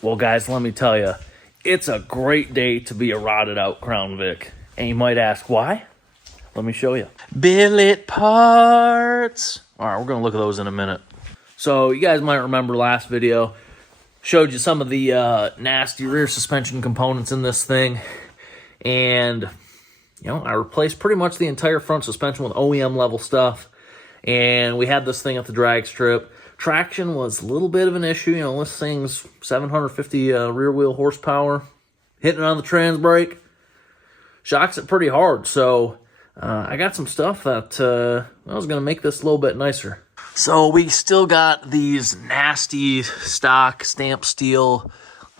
Well, guys, let me tell you, it's a great day to be a rotted out Crown Vic. And you might ask, why? Let me show you. Billet parts. All right, we're going to look at those in a minute. So you guys might remember last video, showed you some of the nasty rear suspension components in this thing. And, you know, I replaced pretty much the entire front suspension with OEM level stuff. And we had this thing at the drag strip. Traction was a little bit of an issue. You know, this thing's 750 rear wheel horsepower. Hitting it on the trans brake shocks it pretty hard. So I got some stuff that was going to make this a little bit nicer. So we still got these nasty stock stamp steel,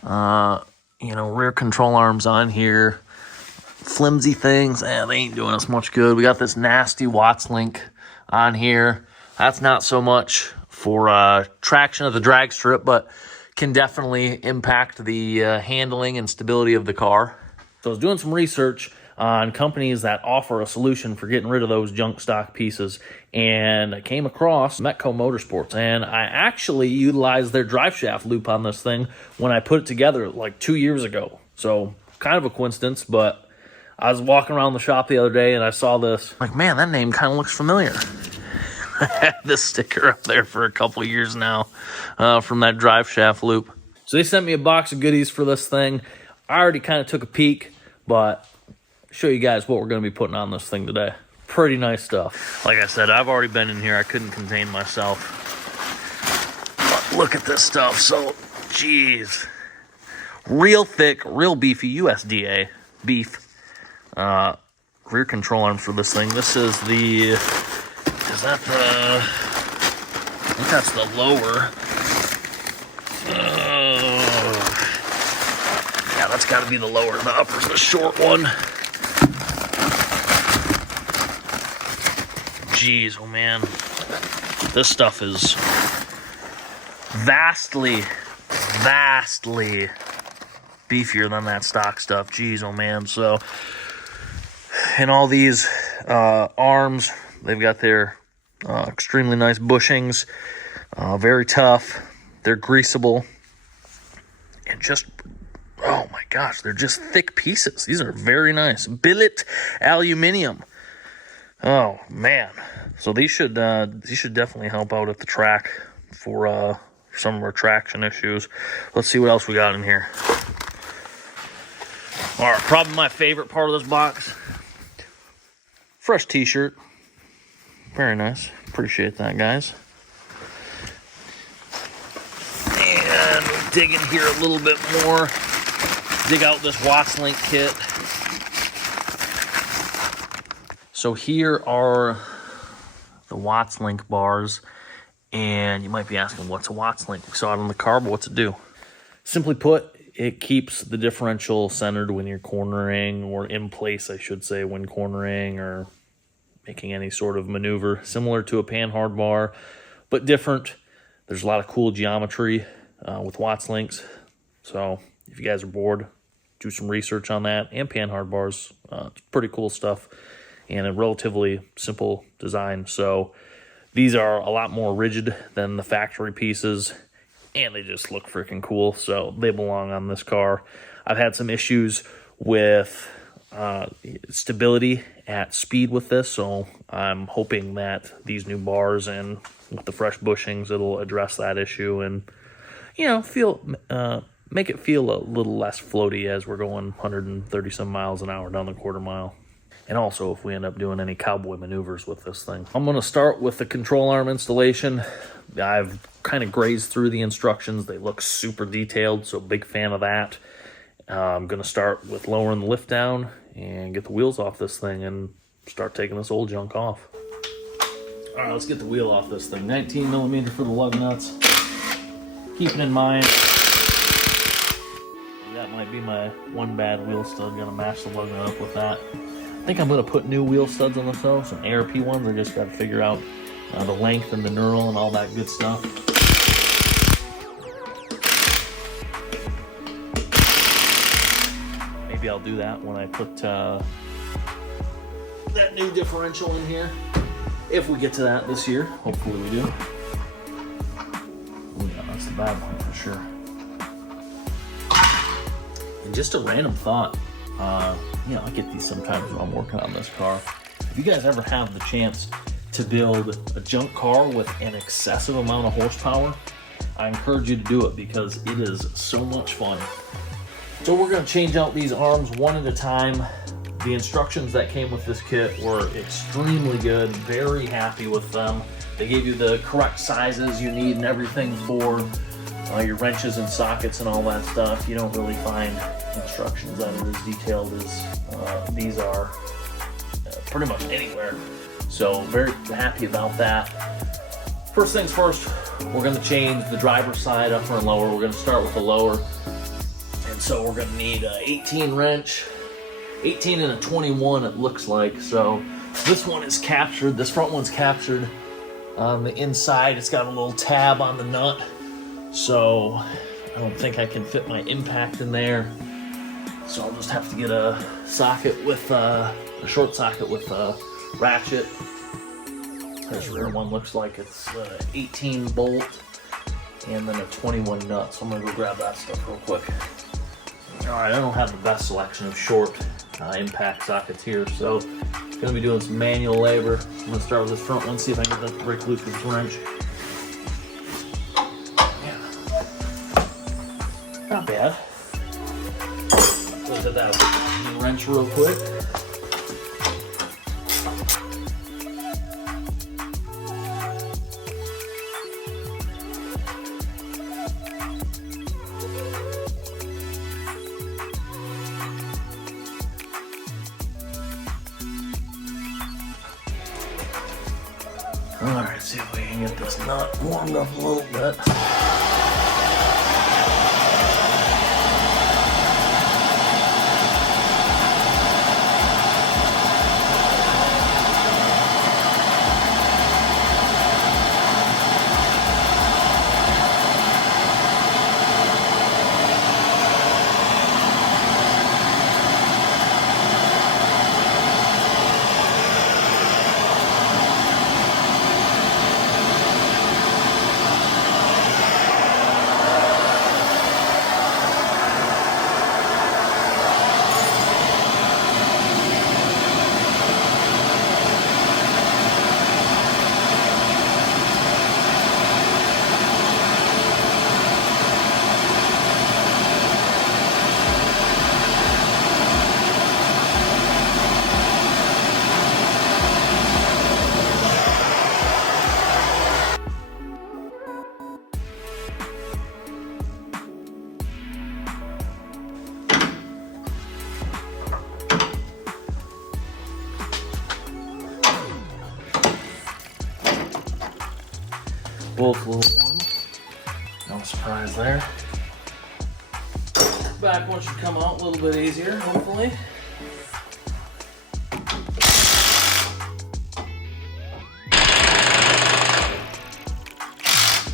rear control arms on here. Flimsy things, they ain't doing us much good. We got this nasty Watts link on here. That's not so much for traction of the drag strip, but can definitely impact the handling and stability of the car. So I was doing some research on companies that offer a solution for getting rid of those junk stock pieces, and I came across Metco Motorsports, and I actually utilized their drive shaft loop on this thing when I put it together like 2 years ago. So kind of a coincidence, but I was walking around the shop the other day and I saw this. Like, man, that name kind of looks familiar. I had this sticker up there for a couple years now from that drive shaft loop. So they sent me a box of goodies for this thing. I already kind of took a peek, but I'll show you guys what we're going to be putting on this thing today. Pretty nice stuff. Like I said, I've already been in here. I couldn't contain myself. But look at this stuff. So, geez. Real thick, real beefy USDA beef rear control arms for this thing. This is the... Is that the... I think that's the lower. Yeah, that's got to be the lower. The upper's the short one. Jeez, oh man. This stuff is vastly beefier than that stock stuff. Jeez, oh man. So, and all these arms, they've got their extremely nice bushings, very tough. They're greasable, and just, oh my gosh, they're just thick pieces. These are very nice. Billet aluminum. Oh man, so these should definitely help out at the track for some of our traction issues. Let's see what else we got in here. All right, probably my favorite part of this box. Fresh t-shirt. Very nice. Appreciate that, guys. And we'll dig in here a little bit more. Dig out this Watts link kit. So here are the Watts link bars. And you might be asking, what's a Watts link? We saw it on the car, but what's it do? Simply put, it keeps the differential centered when you're cornering, or in place, I should say, when cornering or making any sort of maneuver, similar to a pan hard bar, but different. There's a lot of cool geometry with Watts links. So if you guys are bored, do some research on that. And pan hard bars, it's pretty cool stuff and a relatively simple design. So these are a lot more rigid than the factory pieces, and they just look freaking cool. So they belong on this car. I've had some issues with stability at speed with this, so I'm hoping that these new bars and with the fresh bushings, it'll address that issue and, you know, make it feel a little less floaty as we're going 130 some miles an hour down the quarter mile. And also if we end up doing any cowboy maneuvers with this thing. I'm going to start with the control arm installation. I've kind of grazed through the instructions. They look super detailed, so big fan of that. I'm going to start with lowering the lift down and get the wheels off this thing and start taking this old junk off. All right, let's get the wheel off this thing. 19 millimeter for the lug nuts. Keeping in mind, that might be my one bad wheel stud. Gonna match the lug nut up with that. I think I'm gonna put new wheel studs on this though, some ARP ones. I just gotta figure out the length and the knurl and all that good stuff. Maybe I'll do that when I put that new differential in here. If we get to that this year, hopefully we do. Oh yeah, that's a bad one for sure. And just a random thought, you know, I get these sometimes when I'm working on this car. If you guys ever have the chance to build a junk car with an excessive amount of horsepower, I encourage you to do it because it is so much fun. So we're going to change out these arms one at a time. The instructions that came with this kit were extremely good, very happy with them. They gave you the correct sizes you need and everything for your wrenches and sockets and all that stuff. You don't really find instructions that are as detailed as these are pretty much anywhere. So very happy about that. First things first, we're going to change the driver's side, upper and lower. We're going to start with the lower. And so we're going to need an 18 wrench, 18 and a 21 it looks like. So this one is captured, this front one's captured on the inside. It's got a little tab on the nut. So I don't think I can fit my impact in there. So I'll just have to get a socket with a short socket with a ratchet. This rear one looks like it's 18 bolt and then a 21 nut. So I'm gonna go grab that stuff real quick. All right, I don't have the best selection of short impact sockets here, so I'm gonna be doing some manual labor. I'm gonna start with this front one, see if I can get that to break loose with this wrench. Yeah. Not bad. Look at that wrench real quick. All right, see if we can get this nut warmed up a little bit. Both a little warm. No surprise there. Back one should come out a little bit easier, hopefully.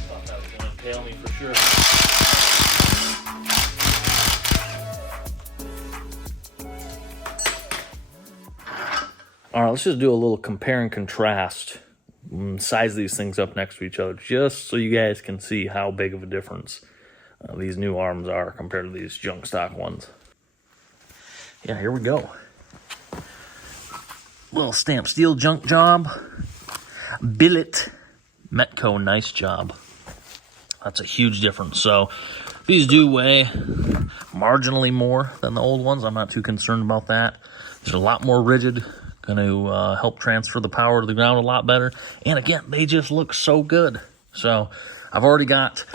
Thought that was going to impale me for sure. All right, let's just do a little compare and contrast. Size these things up next to each other just so you guys can see how big of a difference these new arms are compared to these junk stock ones. Yeah, here we go. Little stamped steel junk job. Billet Metco, nice job. That's a huge difference. So these do weigh marginally more than the old ones. I'm not too concerned about that. They're a lot more rigid. Going to help transfer the power to the ground a lot better. And again, they just look so good. So I've already got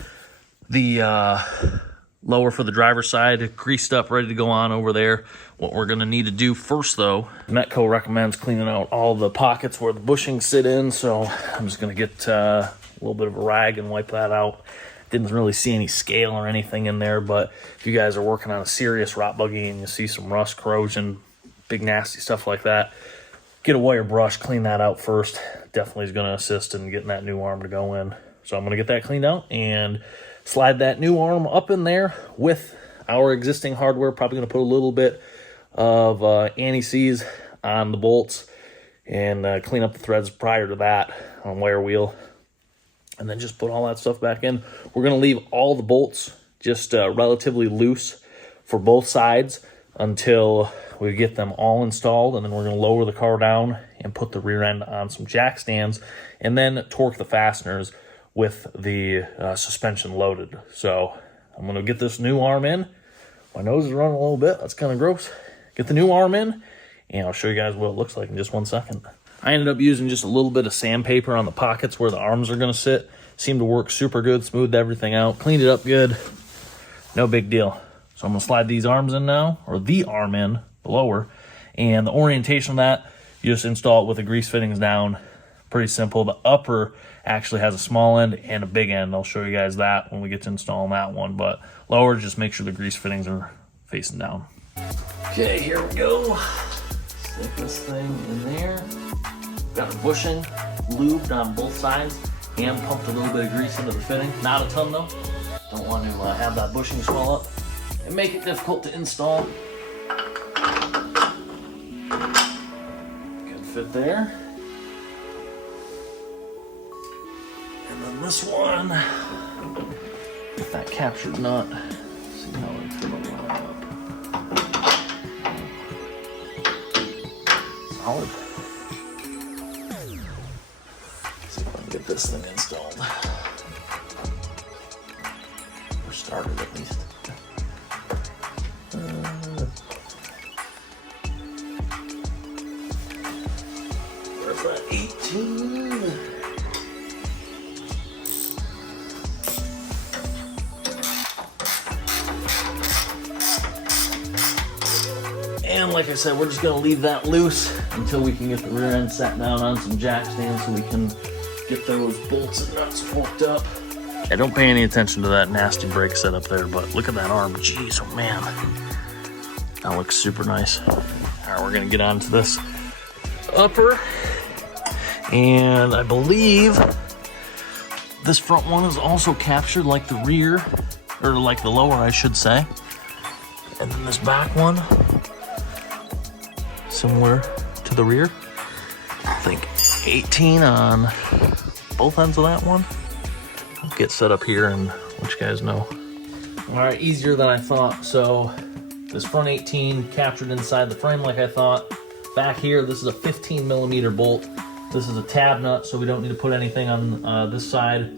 the lower for the driver's side greased up, ready to go on over there. What we're going to need to do first, though, Metco recommends cleaning out all the pockets where the bushings sit in. So I'm just going to get a little bit of a rag and wipe that out. Didn't really see any scale or anything in there, but if you guys are working on a serious rot buggy and you see some rust, corrosion, big nasty stuff like that, get a wire brush, clean that out first. Definitely is going to assist in getting that new arm to go in. So I'm going to get that cleaned out and slide that new arm up in there with our existing hardware. Probably going to put a little bit of anti-seize on the bolts and clean up the threads prior to that on wire wheel. And then just put all that stuff back in. We're going to leave all the bolts just relatively loose for both sides until we get them all installed, and then we're going to lower the car down and put the rear end on some jack stands, and then torque the fasteners with the suspension loaded. So I'm going to get this new arm in. My nose is running a little bit. That's kind of gross. Get the new arm in, and I'll show you guys what it looks like in just 1 second. I ended up using just a little bit of sandpaper on the pockets where the arms are going to sit. Seemed to work super good, smoothed everything out, cleaned it up good. No big deal. So I'm going to slide these arms in now, or the arm in, the lower. And the orientation of that, you just install it with the grease fittings down. Pretty simple. The upper actually has a small end and a big end. I'll show you guys that when we get to installing that one. But lower, just make sure the grease fittings are facing down. Okay, here we go. Stick this thing in there. Got the bushing lubed on both sides. Hand pumped a little bit of grease into the fitting. Not a ton though. Don't want to have that bushing swell up and make it difficult to install. Good fit there. And then this one, with that captured nut, see how it's going to line up. Solid. See if I can get this thing installed. Or started at least. Where's that 18? And like I said, we're just going to leave that loose until we can get the rear end sat down on some jack stands so we can get those bolts and nuts forked up. Yeah, don't pay any attention to that nasty brake setup there, but look at that arm. Jeez, oh man. That looks super nice. All right, we're going to get on to this upper. And I believe this front one is also captured like the rear, or like the lower, I should say. And then this back one, similar to the rear. I think 18 on both ends of that one. I'll get set up here and let you guys know. All right, easier than I thought. So this front 18 captured inside the frame like I thought. Back here, this is a 15 millimeter bolt. This is a tab nut, so we don't need to put anything on this side.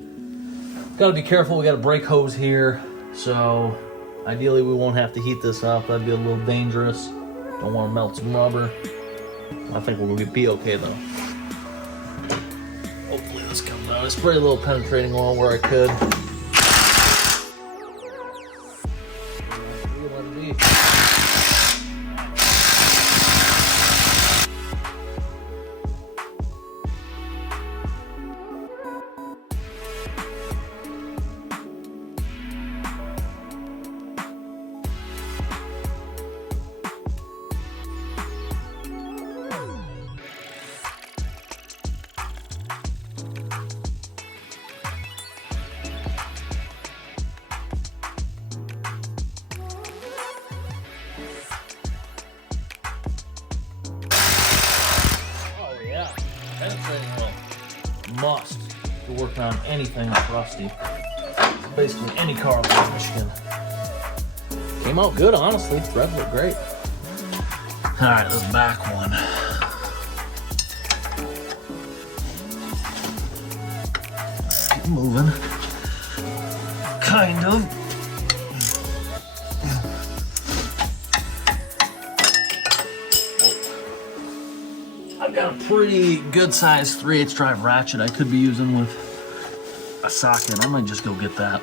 Gotta be careful, we got a brake hose here. So ideally we won't have to heat this up. That'd be a little dangerous. Don't want to melt some rubber. I think we'll be okay though. Hopefully this comes out. I sprayed a little penetrating oil where I could. Let it be. Must to work on anything that's rusty. Basically any car in Michigan. Came out good, honestly. Threads look great. Alright, this back one. Keep moving. Kind of. I've got a pretty good sized 3/8 drive ratchet I could be using with a socket. I might just go get that.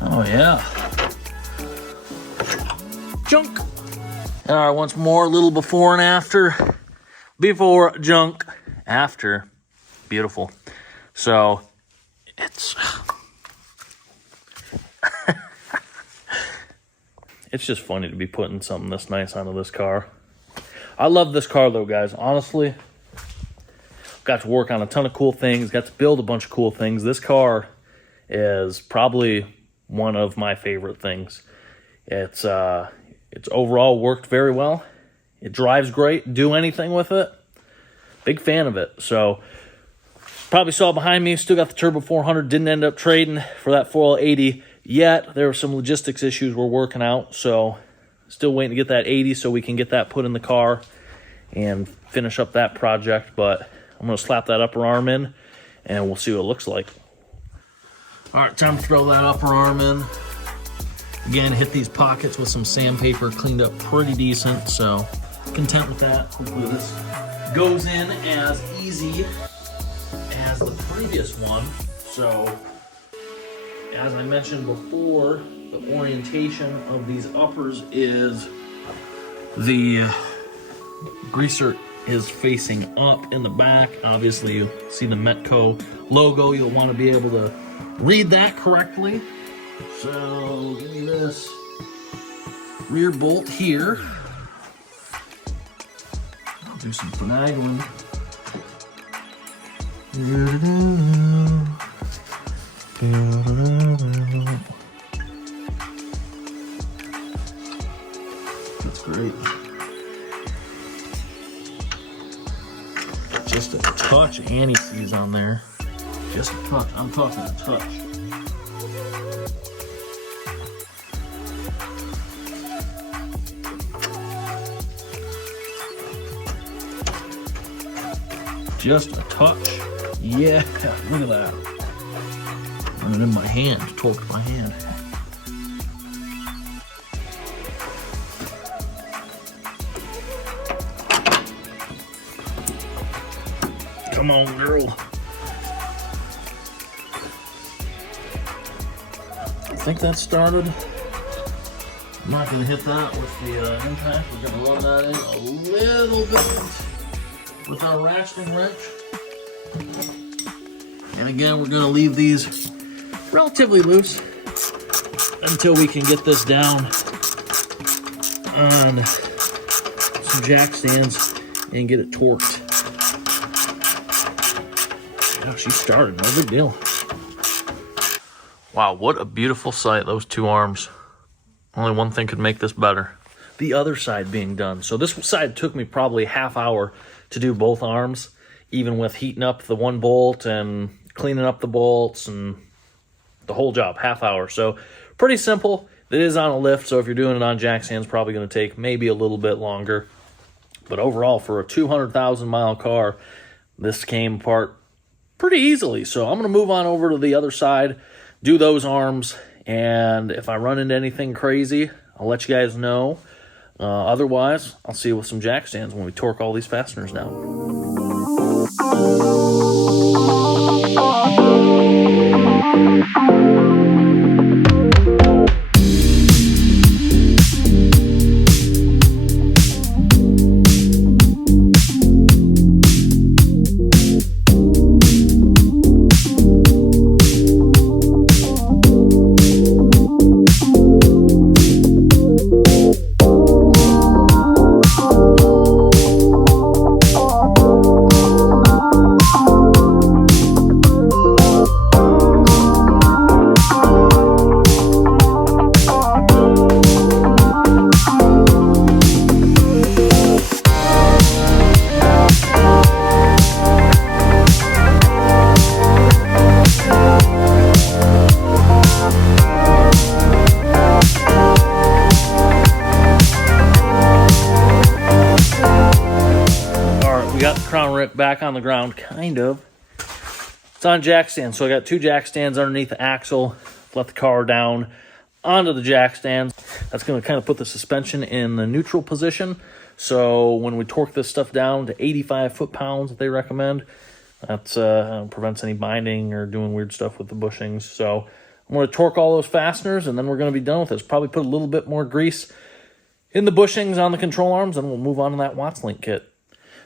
Oh yeah. Junk. All right, once more, a little before and after. Before, junk. After, beautiful. So, it's... it's just funny to be putting something this nice onto this car. I love this car, though, guys. Honestly, got to work on a ton of cool things. Got to build a bunch of cool things. This car is probably one of my favorite things. It's overall worked very well. It drives great. Do anything with it. Big fan of it. So probably saw behind me, still got the Turbo 400. Didn't end up trading for that 4L80 yet. There were some logistics issues we're working out. So still waiting to get that 80 so we can get that put in the car and finish up that project. But I'm going to slap that upper arm in and we'll see what it looks like. All right, time to throw that upper arm in. Again, hit these pockets with some sandpaper, cleaned up pretty decent, so content with that. Hopefully this goes in as easy as the previous one. So, as I mentioned before, the orientation of these uppers is the greaser is facing up in the back. Obviously, you see the Metco logo. You'll want to be able to read that correctly. So, give me this rear bolt here. I'll do some finagling. That's great. Just a touch anti-seize on there. Just a touch. I'm talking a touch. Just a touch. Yeah, look at that. Running in my hand, torqued my hand. Come on, girl. I think that started. I'm not going to hit that with the impact. We're going to run that in a little bit with our ratcheting wrench. And again, we're going to leave these relatively loose until we can get this down on some jack stands and get it torqued. Oh, she started, no big deal. Wow, what a beautiful sight, those two arms. Only one thing could make this better. The other side being done. So this side took me probably a half hour to do both arms, even with heating up the one bolt and cleaning up the bolts and the whole job, half hour. So pretty simple. It is on a lift, so if you're doing it on jack stands, probably going to take maybe a little bit longer. But overall, for a 200,000 mile car, this came apart pretty easily. So I'm going to move on over to the other side, do those arms, and if I run into anything crazy, I'll let you guys know. Otherwise, I'll see you with some jack stands when we torque all these fasteners down. Crown rack back on the ground, kind of. It's on jack stands, so I got two jack stands underneath the axle. Let the car down onto the jack stands. That's going to kind of put the suspension in the neutral position. So when we torque this stuff down to 85 foot-pounds that they recommend, that prevents any binding or doing weird stuff with the bushings. So I'm going to torque all those fasteners, and then we're going to be done with this. Probably put a little bit more grease in the bushings on the control arms, and we'll move on to that Watts link kit.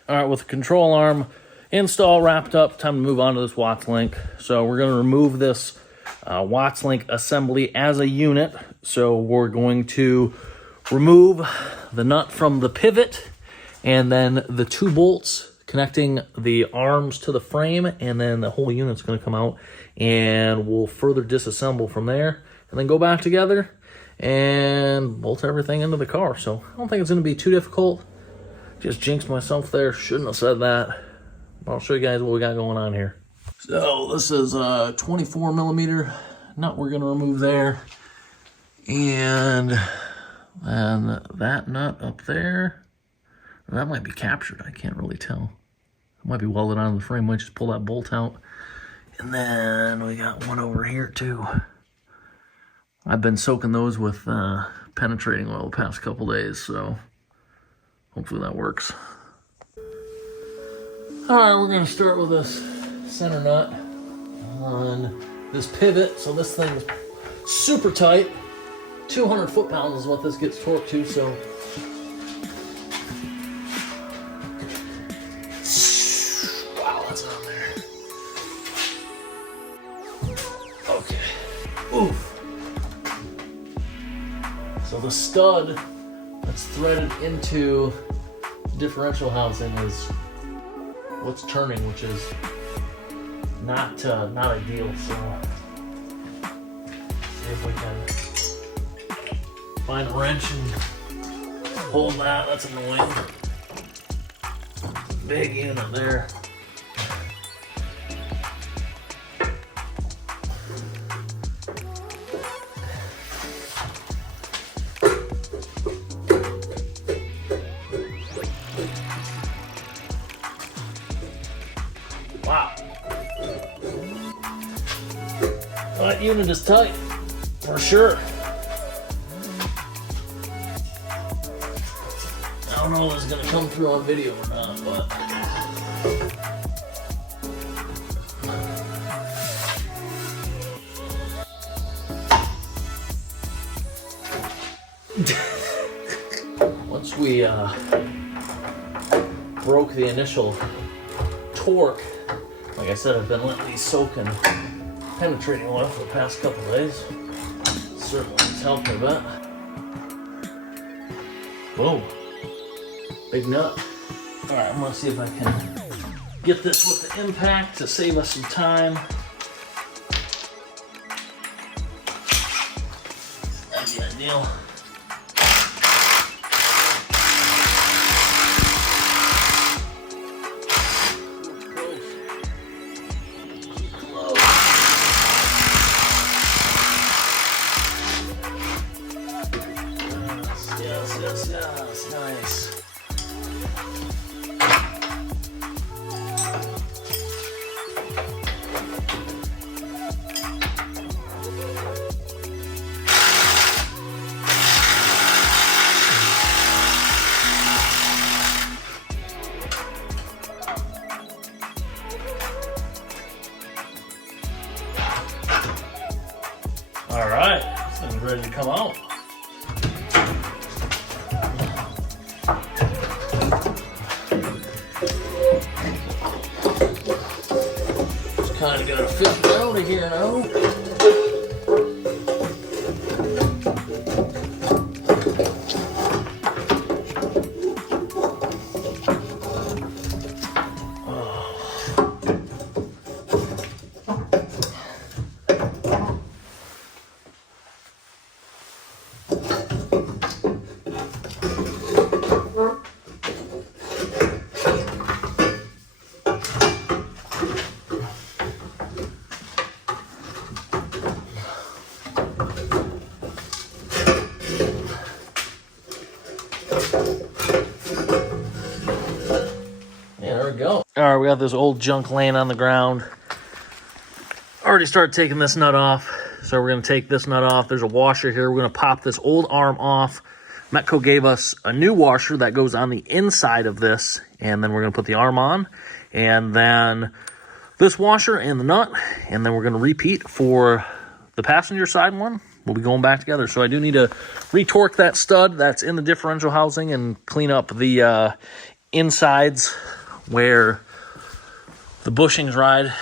All right, with the control arm install wrapped up, time to move on to this Watts link. So we're going to remove this Watts link assembly as a unit. So we're going to remove the nut from the pivot and then the two bolts connecting the arms to the frame, and then the whole unit's going to come out, and we'll further disassemble from there, and then go back together and bolt everything into the car. So I don't think it's going to be too difficult. Just jinxed myself there. Shouldn't have said that. I'll show you guys what we got going on here. So this is a 24 millimeter nut we're going to remove there. And then that nut up there, that might be captured. I can't really tell. It might be welded onto the frame. Might just pull that bolt out. And then we got one over here too. I've been soaking those with penetrating oil the past couple days, so hopefully that works. All right, we're going to start with this center nut on this pivot. So this thing's super tight. 200 foot-pounds is what this gets torqued to, so. Wow, that's on there. Okay. Oof. So the stud that's threaded into differential housing is what's turning, which is not ideal. So see if we can find a wrench and hold that. That's annoying. Big unit there. Wow. That unit is tight, for sure. I don't know if it's gonna come through on video or not, but once we broke the initial torque, like I said, I've been letting these soak in penetrating oil for the past couple of days. Certainly it's helped me a bit. Boom. Big nut. All right, I'm gonna see if I can get this with the impact to save us some time. That'd be ideal. Yes, nice. All right, this thing's ready to come out. Just kind of gotta fish it out of here now. Go. All right, we got this old junk laying on the ground. Already started taking this nut off, so we're going to take this nut off. There's a washer here. We're going to pop this old arm off. Metco gave us a new washer that goes on the inside of this, and then we're going to put the arm on, and then this washer and the nut, and then we're going to repeat for the passenger side one. We'll be going back together. So I do need to retorque that stud that's in the differential housing and clean up the insides where the bushings ride.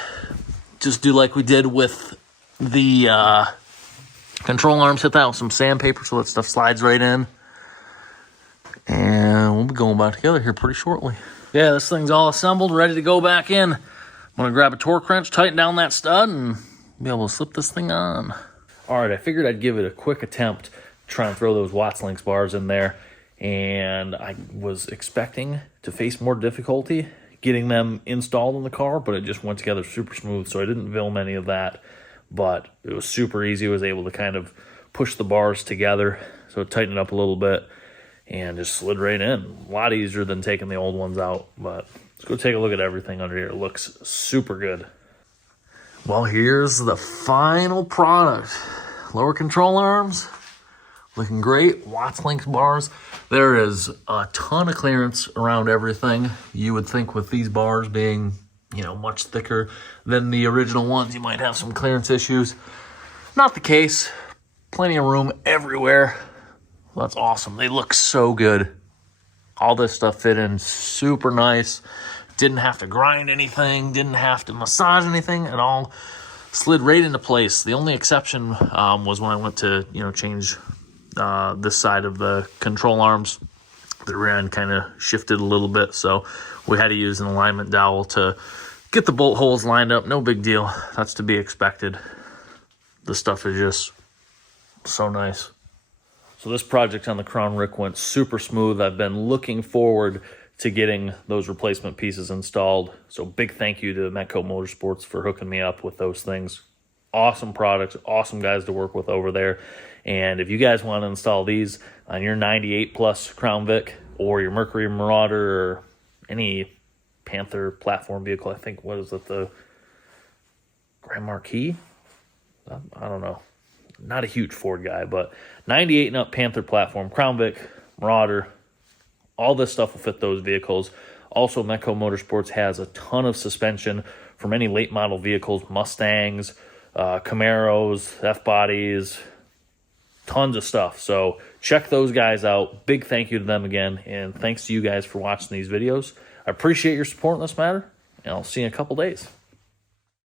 Just do like we did with the control arms. Hit that with some sandpaper so that stuff slides right in. And we'll be going back together here pretty shortly. Yeah, this thing's all assembled, ready to go back in. I'm gonna grab a torque wrench, tighten down that stud, and be able to slip this thing on. All right, I figured I'd give it a quick attempt to try and throw those Watts Links bars in there, and I was expecting to face more difficulty getting them installed in the car, but it just went together super smooth, so I didn't film any of that, but it was super easy. I was able to kind of push the bars together, so it tightened up a little bit, and just slid right in. A lot easier than taking the old ones out, but let's go take a look at everything under here. It looks super good. Well, here's the final product. Lower control arms, looking great. Watts Links bars. There is a ton of clearance around everything. You would think with these bars being, you know, much thicker than the original ones, you might have some clearance issues. Not the case. Plenty of room everywhere. Well, that's awesome. They look so good. All this stuff fit in super nice. Didn't have to grind anything. Didn't have to massage anything. It all slid right into place. The only exception was when I went to, you know, change this side of the control arms. The rear end kind of shifted a little bit, so we had to use an alignment dowel to get the bolt holes lined up. No big deal. That's to be expected. The stuff is just so nice. So this project on the Crown Vic went super smooth. I've been looking forward to getting those replacement pieces installed. So big thank you to Metco Motorsports for hooking me up with those things. Awesome products, awesome guys to work with over there. And if you guys want to install these on your 98 plus Crown Vic or your Mercury Marauder or any Panther platform vehicle, I think, what is it, the Grand Marquis? I don't know. Not a huge Ford guy, but 98 and up Panther platform, Crown Vic, Marauder, all this stuff will fit those vehicles. Also, Metco Motorsports has a ton of suspension from any late model vehicles, Mustangs, Camaros, F-bodies, tons of stuff. So check those guys out. Big thank you to them again, and thanks to you guys for watching these videos. I appreciate your support in this matter, and I'll see you in a couple days.